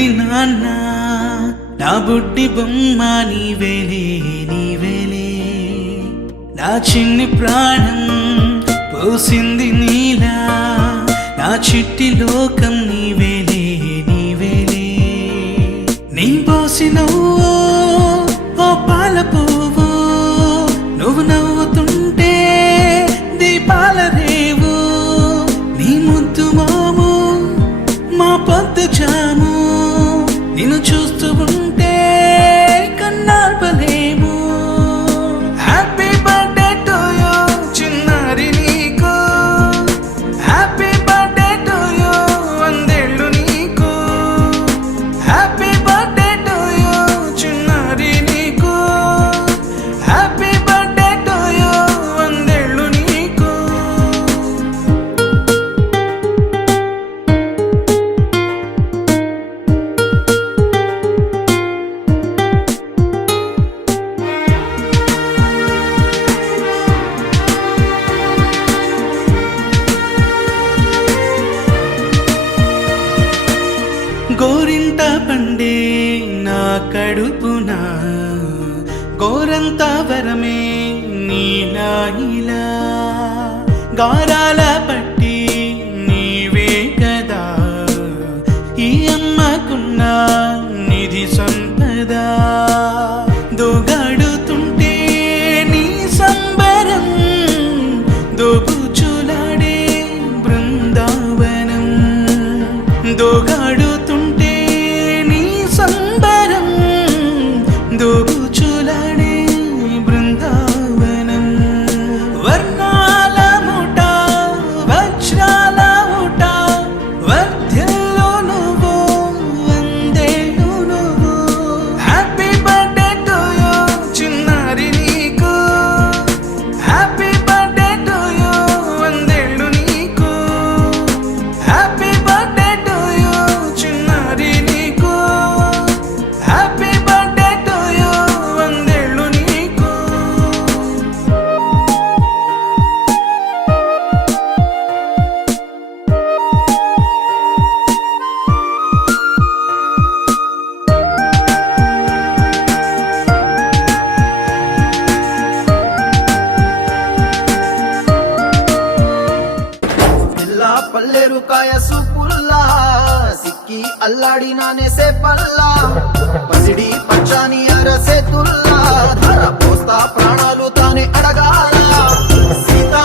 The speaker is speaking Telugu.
తొలి నాన్న నా బుడ్డి బొమ్మ నీవేలే నీవేలే నా చిన్ని ప్రాణం పోసింది నీలా నా చిట్టి లోకం నీవేలే నీవేలే నీ పోసినవో ఓ పాల పువ్వు నువ్వు నవ్వుతుంటే దీపాల రేవు నీ ముద్దు మాము మా పొద్దు జాము నిన్ను చూస్తూ ఉంటే కన్నార్పలేము హ్యాపీ బర్త్డే టు యూ చిన్నారి నీకు హ్యాపీ బర్త్డే టు యూ వందేళ్ళు నీకు హ్యాపీ బర్త్డే టు యూ చిన్నారి నీకు హ్యాపీ బర్త్డే టు యూ వందేళ్ళు నీకు గోరింట పండే నా కడుపున గోరంత వరమే నీలా ఇలా గారాల పట్టి నీవే కదా ఈ అమ్మకున్న నిధి సంపద దోగాడుతుంటే నీ సంబరం దోబుచులాడే బృందావనం దోగాడుతుంటే నీ సంబరం దోబుచులాడే బృందావనం వర్ణాల ముఠ వజ్రాల ముఠ వర్ధ్యల్లో నువ్వు వందేళ్ళు నువ్వు హ్యాపీ బర్త్డే టు యూ చిన్నారి నీకు హ్యాపీ బర్త్డే టు యూ వందేళ్ళు నీకు హ్యాపీ బర్త్డే టు యూ చిన్నారి నీకు హ్యాపీ బర్త్డే టు యూ వందేళ్ళు నీకు పిల్లా పల్లెరు కాయ సూపుల్లా సిక్కి అల్లాడినానే సే పల్లా పసిడి పచ్చాని అరసే తుల్లా ధర పోస్తా ప్రాణాలు తానే అడగాల సీతా